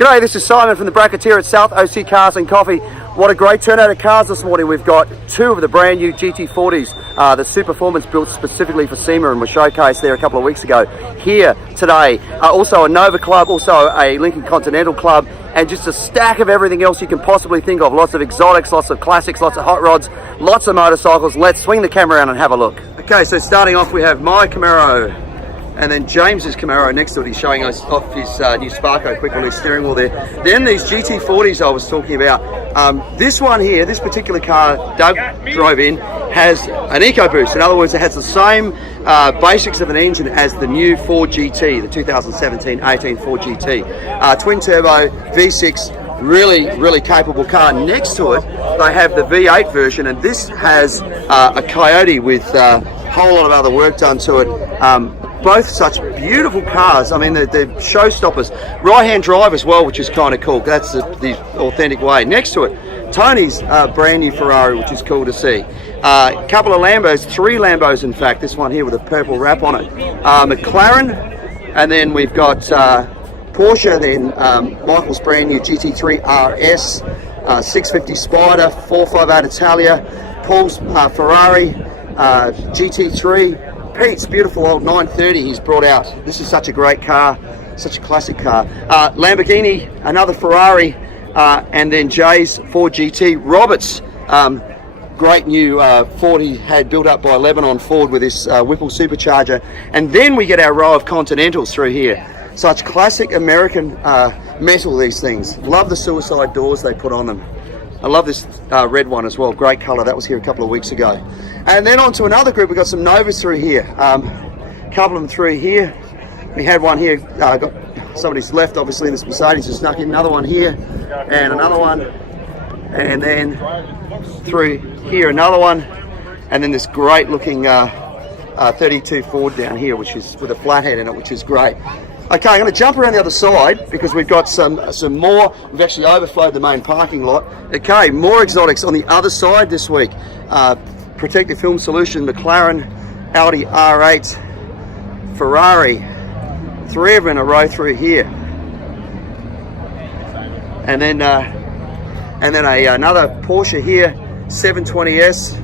G'day, this is Simon from the Bracketeer at South OC Cars and Coffee. What a great turnout of cars this morning. We've got two of the brand new GT40s, the Super Performance built specifically for SEMA and was showcased there a couple of weeks ago. Here today, also a Nova Club, also a Lincoln Continental Club, and just a stack of everything else you can possibly think of. Lots of exotics, lots of classics, lots of hot rods, lots of motorcycles. Let's swing the camera around and have a look. Okay, so starting off we have my Camaro, and then James's Camaro next to it. He's showing us off his new Sparco quick release steering wheel there. Then these GT40s I was talking about. This one here, this particular car Doug drove in, has an EcoBoost. In other words, it has the same basics of an engine as the new Ford GT, the 2017-18 Ford GT. Twin turbo, V6, really capable car. Next to it, they have the V8 version, and this has a Coyote with a whole lot of other work done to it. Both such beautiful cars. I mean, they're showstoppers. Right-hand drive as well, which is kind of cool. That's the authentic way. Next to it, Tony's brand new Ferrari, which is cool to see. A couple of Lambos, 3 Lambos in fact. This one here with a purple wrap on it. McLaren, and then we've got Porsche, then Michael's brand new GT3 RS, 650 Spider, 458 Italia, Paul's Ferrari, GT3, Pete's beautiful old 930 he's brought out. This is such a great car, such a classic car. Lamborghini, another Ferrari, and then Jay's Ford GT. Robert's great new Ford he had built up by Lebanon Ford with this Whipple supercharger. And then we get our row of Continentals through here. Such classic American metal, these things. Love the suicide doors they put on them. I love this red one as well, great colour. That was here a couple of weeks ago. And then on to another group, we've got some Novas through here. A couple of them through here. We had one here, got somebody's left obviously in this Mercedes, just snuck in another one here, and another one. And then through here, another one. And then this great looking 32 Ford down here, which is with a flathead in it, which is great. Okay, I'm going to jump around the other side because we've got some more. We've actually overflowed the main parking lot. Okay, more exotics on the other side this week. Protective Film Solution, McLaren, Audi R8, Ferrari. 3 of them in a row through here. And then another Porsche here, 720S,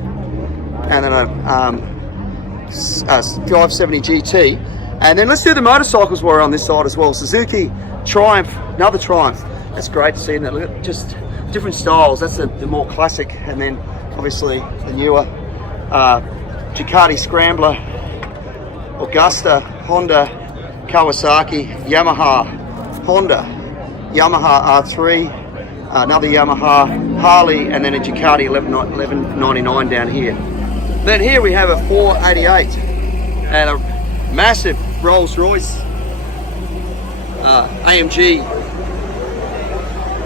and then a 570 GT. And then let's do the motorcycles while we're on this side as well. Suzuki Triumph, another Triumph. That's great to see that. Look at just different styles. That's the more classic. And then obviously the newer Ducati Scrambler, Augusta, Honda, Kawasaki, Yamaha, Honda, Yamaha R3, another Yamaha, Harley, and then a Ducati 1199 down here. Then here we have a 488 and a massive Rolls-Royce AMG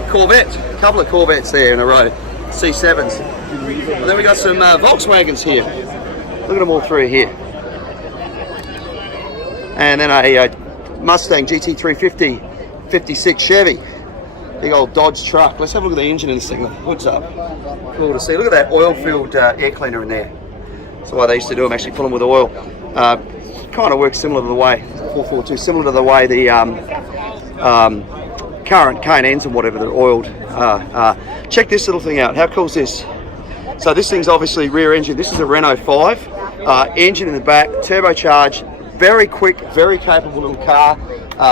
Corvette. A couple of Corvettes there in a row, C7s. And then we got some Volkswagens here. Look at them all through here. And then a Mustang GT350 56 Chevy. Big old Dodge truck. Let's have a look at the engine in this thing. The hood's up. Cool to see. Look at that oil-filled air cleaner in there. That's the way they used to do them, actually fill them with oil. Kind of works similar to the way 442, similar to the way the current K&Ns and whatever they're oiled. Check this little thing out. How cool is this? So this thing's obviously rear engine. This is a Renault 5. Engine in the back, turbocharged, very quick, very capable little car.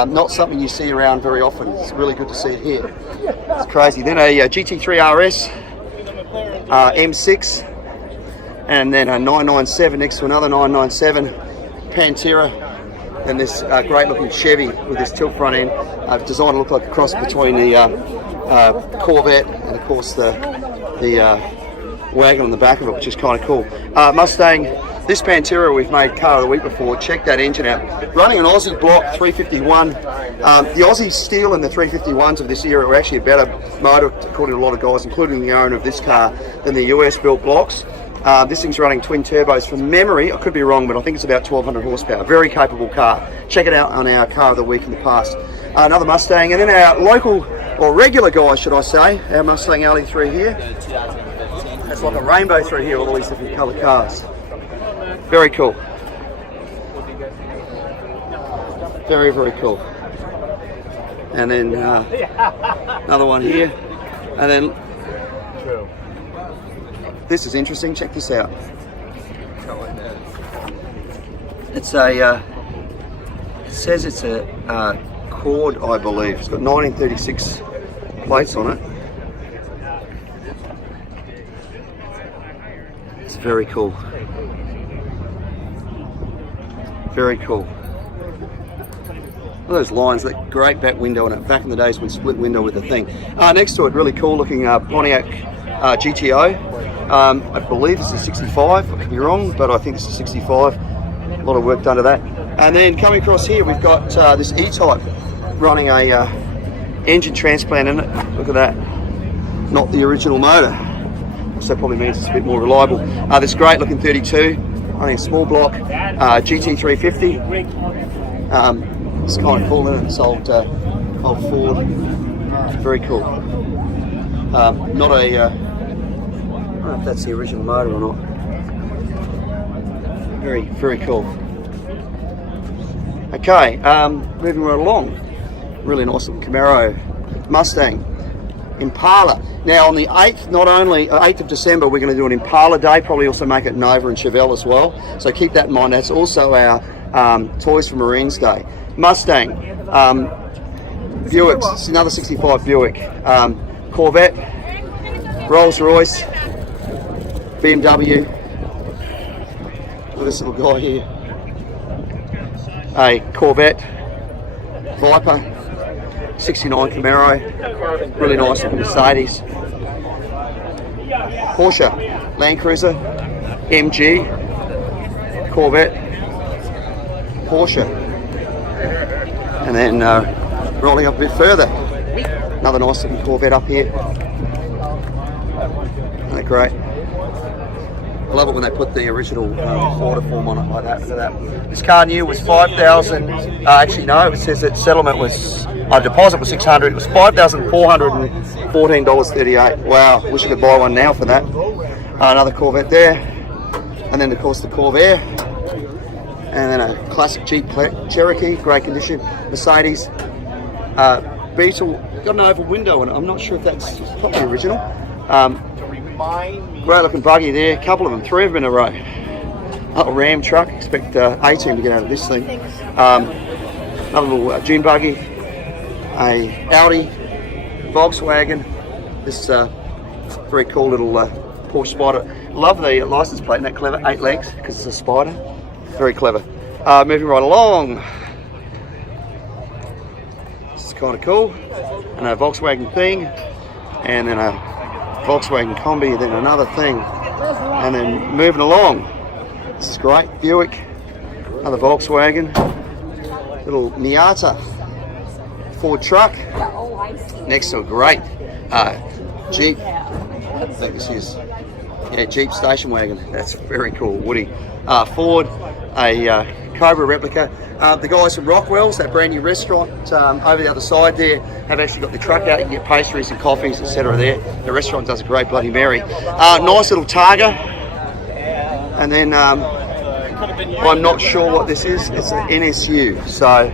Not something you see around very often. It's really good to see it here. It's crazy. Then a GT3 RS, M6, and then a 997 next to another 997. Pantera, and this great looking Chevy with this tilt front end, designed to look like a cross between the Corvette and of course the wagon on the back of it, which is kind of cool. Mustang, this Pantera we've made car of the week before. Check that engine out. Running an Aussie block 351. The Aussie steel and the 351s of this era are actually a better motor, according to a lot of guys, including the owner of this car, than the US built blocks. This thing's running twin turbos from memory. I could be wrong, but I think it's about 1200 horsepower. Very capable car. Check it out on our car of the week in the past. Another Mustang, and then our local, or regular guys should I say, our Mustang Alley through here. It's like a rainbow through here, all these different coloured cars. Very cool. Very, very cool. and then another one here, and then this is interesting. Check this out. It's a it says it's a Cord, I believe. It's got 1936 plates on it. It's very cool. Very cool. Look at those lines, that great back window on it. Back in the days when split window with the thing. Next to it, really cool looking Pontiac GTO. I believe this is 65. I could be wrong, but I think this is 65. A lot of work done to that. And then coming across here, we've got this E-Type running a engine transplant in it. Look at that. Not the original motor. So probably means it's a bit more reliable. This great looking 32, running a small block GT350. It's kind of cool, isn't it? This old Ford. Very cool. Not a, I don't know if that's the original motor or not. Very, very cool. Okay, moving right along. Really nice little Camaro, Mustang, Impala. Now on the 8th, not only 8th of December, we're going to do an Impala day, probably also make it Nova and Chevelle as well. So keep that in mind. That's also our Toys for Marines Day. Mustang, Buick, it's another 65 Buick, Corvette, Rolls Royce, BMW. Look at this little guy here. A Corvette, Viper, 69 Camaro, really nice looking Mercedes, Porsche, Land Cruiser, MG, Corvette, Porsche, and then rolling up a bit further, another nice looking Corvette up here. Isn't that great? I love it when they put the original order form on it like that. Look at that. This car new was 5,000. Actually, no. It says that settlement was, deposit was 600. It was $5,414.38. Wow. Wish I could buy one now for that. Another Corvette there, and then of course the Corvair, and then a classic Jeep Cherokee, great condition. Mercedes, Beetle, got an oval window, and I'm not sure if that's probably original. Great looking buggy there, a couple of them, 3 of them in a row. A Ram truck, expect A-Team to get out of this thing. Another little dune buggy, a Audi, Volkswagen, this very cool little Porsche Spider. Love the license plate, isn't that clever? 8 legs, because it's a Spider. Very clever. Moving right along. This is kind of cool. And a Volkswagen thing, and then a Volkswagen Combi, then another thing, and then moving along. This is great. Buick, another Volkswagen, little Miata, Ford truck. Next to a great Jeep. I think this is Jeep station wagon. That's very cool. Woody. Ford, a Cobra replica. The guys from Rockwell's, that brand new restaurant over the other side there, have actually got the truck out. You can get pastries and coffees, etc. there. The restaurant does a great Bloody Mary. Nice little Targa. And then I'm not sure what this is. It's an NSU. So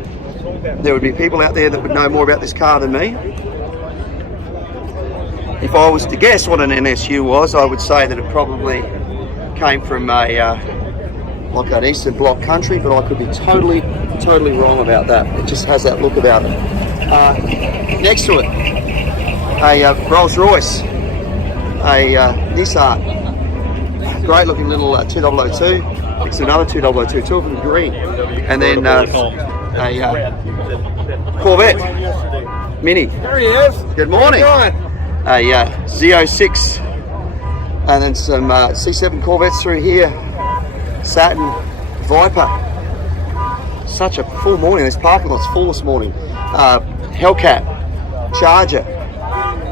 there would be people out there that would know more about this car than me. If I was to guess what an NSU was, I would say that it probably came from a like an Eastern Bloc country, but I could be totally wrong about that. It just has that look about it. Next to it, a Rolls Royce, a Nissan, great looking little 2002. Next to another 2002, two of them green, and then a Corvette Mini. There he is. Good morning. A Z06, and then some C7 Corvettes through here. Saturn, Viper. Such a full morning. This parking lot's full this morning. Hellcat, Charger,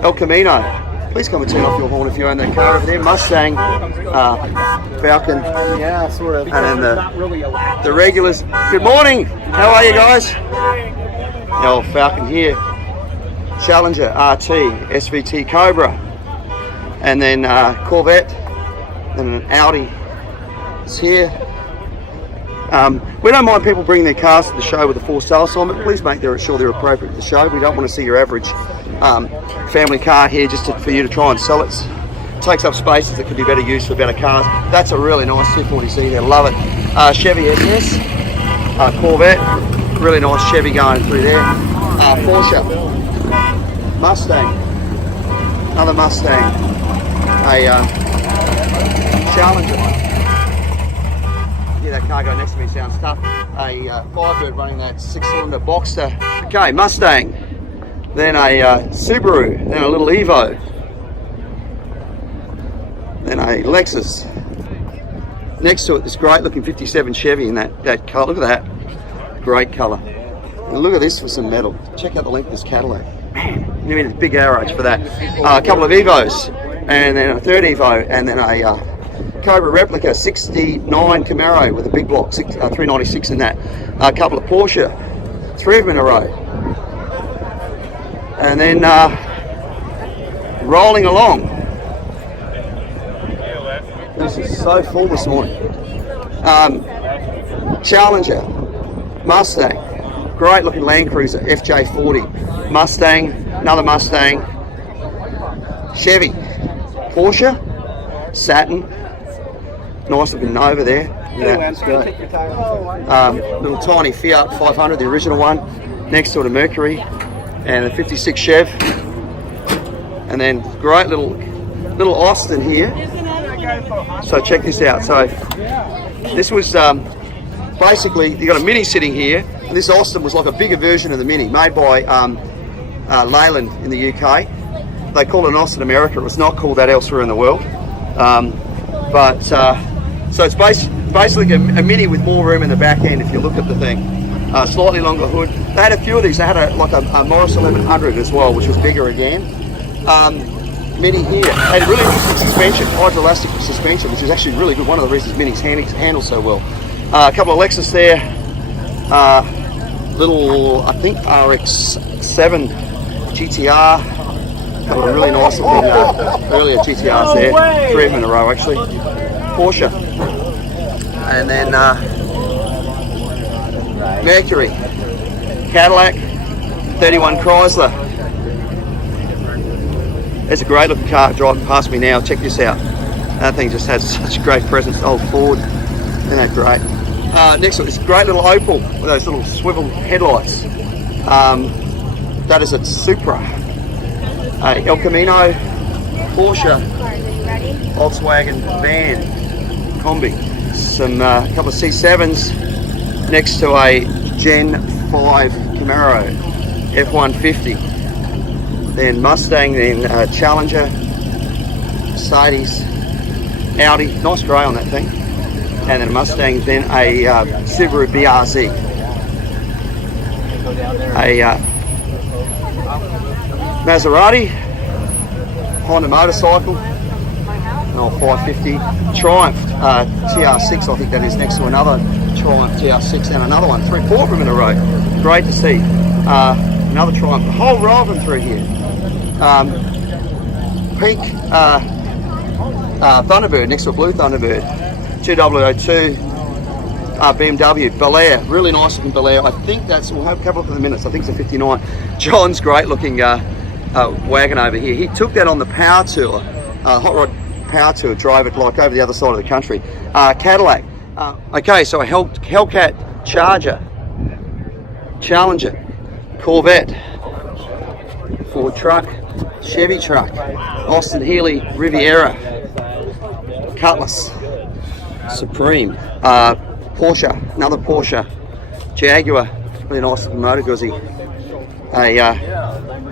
El Camino. Please come and turn off your horn if you own that car over there. Mustang, Falcon. Yeah, sort of. And then the regulars. Good morning. How are you guys? The old Falcon here. Challenger, RT, SVT Cobra. And then Corvette. And an Audi. It's here, We don't mind people bringing their cars to the show with a for sale sign, but please make sure they're appropriate for the show. We don't want to see your average family car here just for you to try and sell it. Takes up spaces that could be better used for better cars. That's a really nice 240Z there, love it. Chevy SS, Corvette, really nice Chevy going through there. Porsche, Mustang, another Mustang, a Challenger. Yeah, that car going next to me sounds tough. A Firebird running that 6-cylinder Boxster. Okay, Mustang, then a Subaru, then a little Evo. Then a Lexus. Next to it, this great looking 57 Chevy in that colour. Look at that. Great colour. And look at this for some metal. Check out the length of this Cadillac. Man, you need a big arrowage for that. A couple of Evos, and then a third Evo, and then a Cobra replica 69 Camaro with a big block, 396 in that. A couple of Porsche, 3 of them in a row. And then rolling along. This is so full this morning. Challenger, Mustang, great looking Land Cruiser, FJ40, Mustang, another Mustang, Chevy, Porsche, Saturn, nice looking Nova there. Yeah, that's great. Little tiny Fiat 500, the original one, next to it a Mercury, and a 56 Chev, and then great little Austin here. So check this out. So this was basically, you got a Mini sitting here, and this Austin was like a bigger version of the Mini, made by Leyland in the UK. They call it an Austin America. It was not called that elsewhere in the world. So it's basically a Mini with more room in the back end if you look at the thing. Slightly longer hood. They had a few of these. They had a Morris 1100 as well, which was bigger again. Mini here had really interesting suspension, hydroelastic suspension, which is actually really good. One of the reasons Minis handle so well. A couple of Lexus there, little I think RX-7 GTR, a couple of really nice looking earlier GTRs there, 3 of them in a row actually. Porsche, and then Mercury, Cadillac, 31 Chrysler. There's a great looking car driving past me now. Check this out. That thing just has such a great presence. Old Ford. Isn't that great? Next to it, this great little Opel with those little swivel headlights. That is a Supra. El Camino, Porsche, Volkswagen van, Combi. Some couple of C7s next to a Gen 5 Camaro F-150. Then Mustang, then Challenger, Mercedes, Audi, nice grey on that thing, and then a Mustang, then a Subaru BRZ, a Maserati, Honda motorcycle, an old 550, Triumph TR6, I think that is, next to another Triumph TR6 and another one, 3-4 of them in a row, great to see. Another Triumph, a whole row of them through here. Pink Thunderbird next to a blue Thunderbird, 2002 BMW Bel Air, really nice looking Bel Air. I think that's, we'll have a couple of the minutes, I think it's a 59. John's great looking wagon over here. He took that on the Power Tour, Hot Rod Power Tour, drove it like over the other side of the country. Cadillac. Okay, so a Hellcat Charger, Challenger, Corvette, Ford truck, Chevy truck, Austin Healey Riviera, Cutlass, Supreme, Porsche, another Porsche, Jaguar, really nice looking motor guzzi, a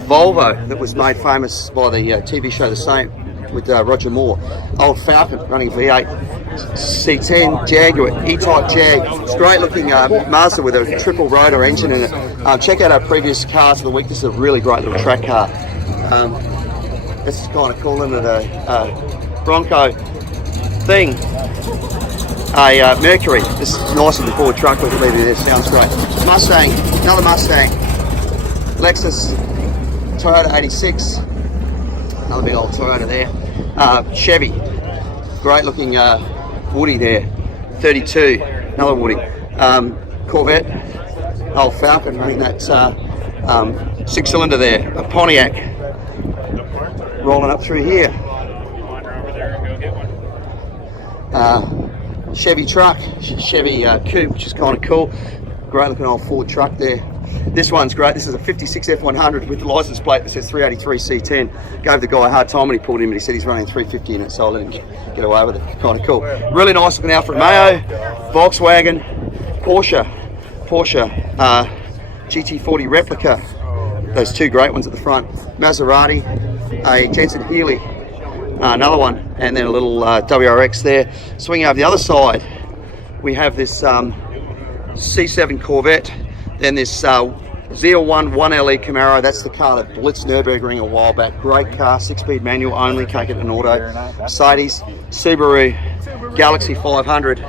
Volvo that was made famous by the TV show The Same with Roger Moore, old Falcon running V8, C10 Jaguar, E-Type Jag. It's a great looking Mazda with a triple rotor engine in it. Check out our previous cars of the week. This is a really great little track car. It's kind of cool, isn't it? A Bronco thing. A Mercury. This is nice in the Ford truck. Look at there. Sounds great. Mustang. Another Mustang. Lexus. Toyota 86. Another big old Toyota there. Chevy. Great looking Woody there. 32. Another Woody. Corvette, old Falcon running that 6-cylinder there, a Pontiac rolling up through here. Chevy truck, Chevy coupe, which is kind of cool. Great looking old Ford truck there. This one's great. This is a 56 F100 with the license plate that says 383 C10. Gave the guy a hard time when he pulled in, but he said he's running 350 in it, so I let him get away with it. Kind of cool. Really nice looking Alfa Romeo, Volkswagen, Porsche GT40 replica. Those two great ones at the front. Maserati, a Jensen Healey, another one, and then a little WRX there. Swinging over the other side, we have this C7 Corvette, then this Z01 1LE Camaro. That's the car that blitzed Nürburgring a while back. Great car, 6-speed manual only, can't get an auto. Mercedes, Subaru, Galaxy 500.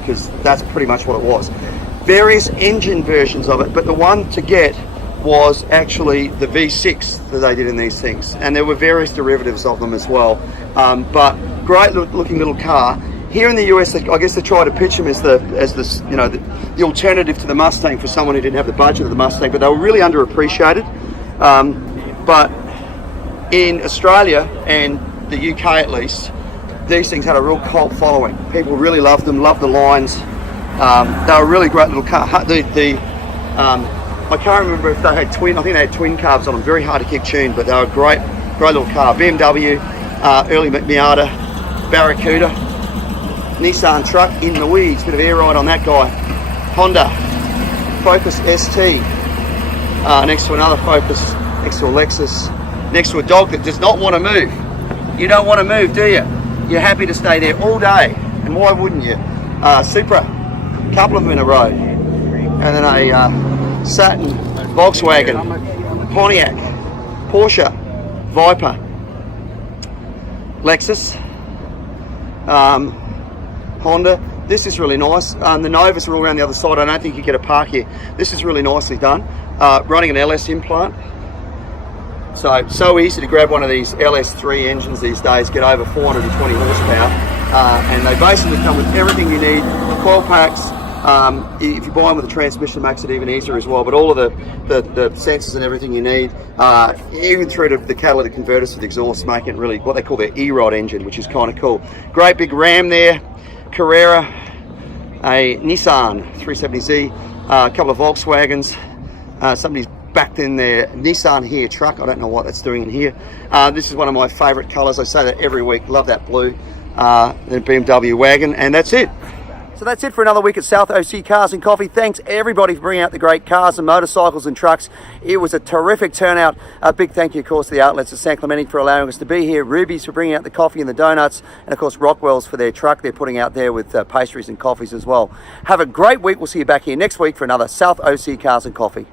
because that's pretty much what it was. Various engine versions of it, but the one to get was actually the V6 that they did in these things, and there were various derivatives of them as well. But great looking little car. Here in the US, I guess they try to pitch them as the alternative to the Mustang for someone who didn't have the budget of the Mustang, but they were really underappreciated. But in Australia and the UK at least, these things had a real cult following. People really loved them, loved the lines. They were a really great little car. I can't remember if they had twin. I think they had twin carbs on them. Very hard to keep tuned, but they were a great little car. BMW, early Miata, Barracuda, Nissan truck in the weeds. Bit of air ride on that guy. Honda Focus ST. Next to another Focus. Next to a Lexus. Next to a dog that does not want to move. You don't want to move, do you? You're happy to stay there all day, and why wouldn't you? Supra, a couple of them in a row, and then a Saturn, Volkswagen, Pontiac, Porsche, Viper, Lexus, Honda. This is really nice. The Novas are all around the other side. I don't think you get a park here. This is really nicely done. Running an LS implant. So easy to grab one of these LS3 engines these days, get over 420 horsepower, and they basically come with everything you need, 12 packs. If you buy them with a transmission, it makes it even easier as well, but all of the sensors and everything you need, even through to the catalytic converters for the exhaust, make it really what they call their E-Rod engine, which is kind of cool. Great big Ram there, Carrera, a Nissan 370Z, a couple of Volkswagens, somebody's backed in their Nissan here truck. I don't know what that's doing in here. This is one of my favorite colors. I say that every week. Love that blue. The BMW wagon, and that's it. So that's it for another week at South OC Cars and Coffee. Thanks everybody for bringing out the great cars and motorcycles and trucks. It was a terrific turnout. A big thank you, of course, to the outlets at San Clemente for allowing us to be here. Ruby's for bringing out the coffee and the donuts, and of course Rockwell's for their truck they're putting out there with pastries and coffees as well. Have a great week. We'll see you back here next week for another South OC Cars and Coffee.